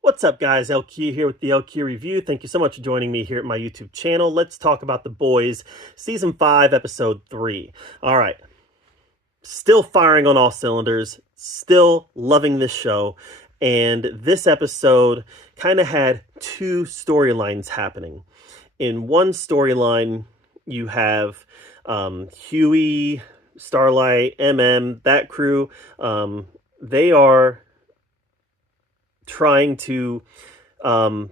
What's up, guys? LQ here with the LQ Review. Thank you so much for joining me here at my YouTube channel. Let's talk about The Boys, Season 5, Episode 3. All right. Still firing on all cylinders. Still loving this show. And this episode kind of had two storylines happening. In one storyline, you have Huey, Starlight, MM, that crew. They are trying to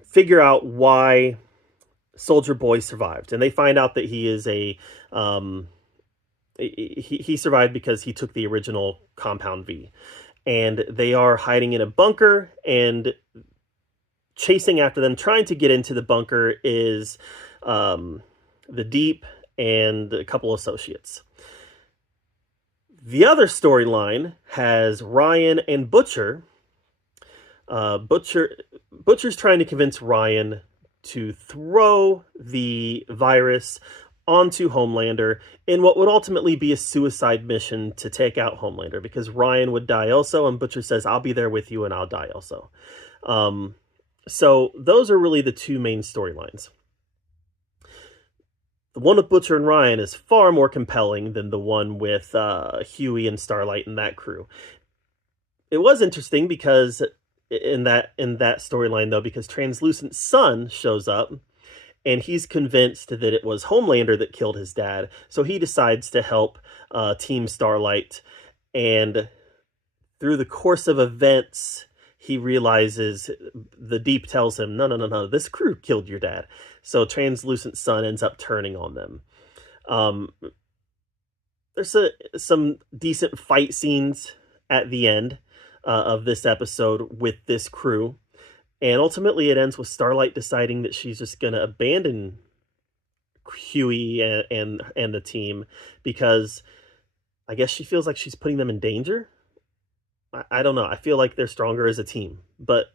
figure out why Soldier Boy survived, and they find out that he is he survived because he took the original Compound V, and they are hiding in a bunker and chasing after them. Trying to get into the bunker is the Deep and a couple associates. The other storyline has Ryan and Butcher. Butcher's trying to convince Ryan to throw the virus onto Homelander in what would ultimately be a suicide mission to take out Homelander, because Ryan would die also, and Butcher says, "I'll be there with you and I'll die also." So those are really the two main storylines. The one with Butcher and Ryan is far more compelling than the one with Huey and Starlight and that crew. It was interesting because in that storyline, though, because Translucent Sun shows up and he's convinced that it was Homelander that killed his dad, so he decides to help Team Starlight, and through the course of events he realizes, the Deep tells him, no, this crew killed your dad. So Translucent Sun ends up turning on them. There's some decent fight scenes at the end of this episode with this crew, and ultimately it ends with Starlight deciding that she's just going to abandon Huey and the team, because I guess she feels like she's putting them in danger. I don't know. I feel like they're stronger as a team, but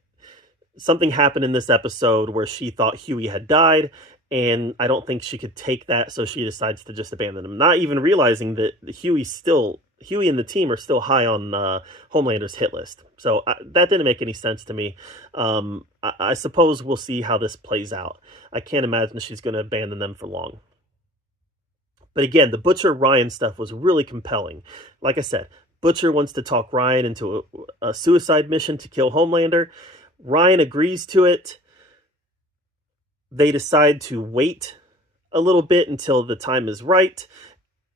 something happened in this episode where she thought Huey had died, and I don't think she could take that, so she decides to just abandon him, not even realizing that Huey and the team are still high on Homelander's hit list. So that didn't make any sense to me. I suppose we'll see how this plays out. I can't imagine she's going to abandon them for long. But again, the Butcher-Ryan stuff was really compelling. Like I said, Butcher wants to talk Ryan into a suicide mission to kill Homelander. Ryan agrees to it. They decide to wait a little bit until the time is right,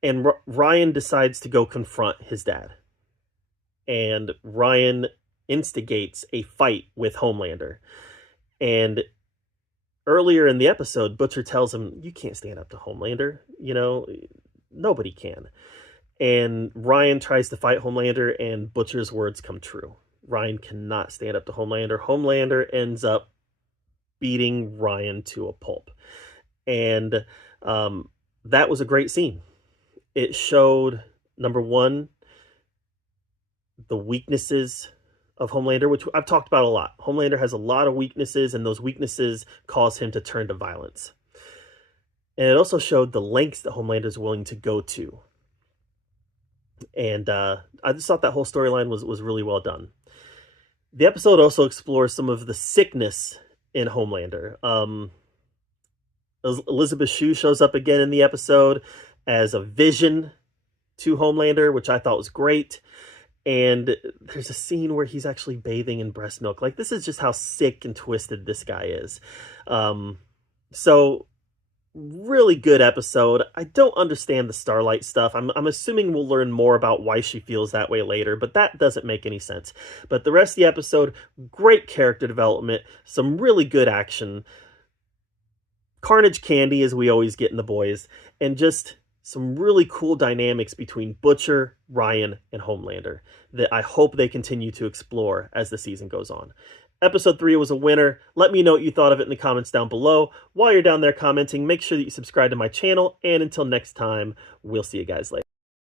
and Ryan decides to go confront his dad. And Ryan instigates a fight with Homelander. And earlier in the episode, Butcher tells him, "You can't stand up to Homelander. You know, nobody can." And Ryan tries to fight Homelander, and Butcher's words come true. Ryan cannot stand up to Homelander. Homelander ends up beating Ryan to a pulp. And that was a great scene. It showed, number one, the weaknesses of Homelander, which I've talked about a lot. Homelander has a lot of weaknesses, and those weaknesses cause him to turn to violence. And it also showed the lengths that Homelander is willing to go to. And I just thought that whole storyline was really well done. The episode also explores some of the sickness in Homelander. Elizabeth Shue shows up again in the episode as a vision to Homelander, which I thought was great. And there's a scene where he's actually bathing in breast milk. Like, this is just how sick and twisted this guy is. So really good episode. I don't understand the Starlight stuff. I'm assuming we'll learn more about why she feels that way later, but that doesn't make any sense. But the rest of the episode, great character development, some really good action, Carnage candy as we always get in The Boys, and just some really cool dynamics between Butcher, Ryan, and Homelander that I hope they continue to explore as the season goes on. Episode 3 was a winner. Let me know what you thought of it in the comments down below. While you're down there commenting, make sure that you subscribe to my channel. And until next time, we'll see you guys later.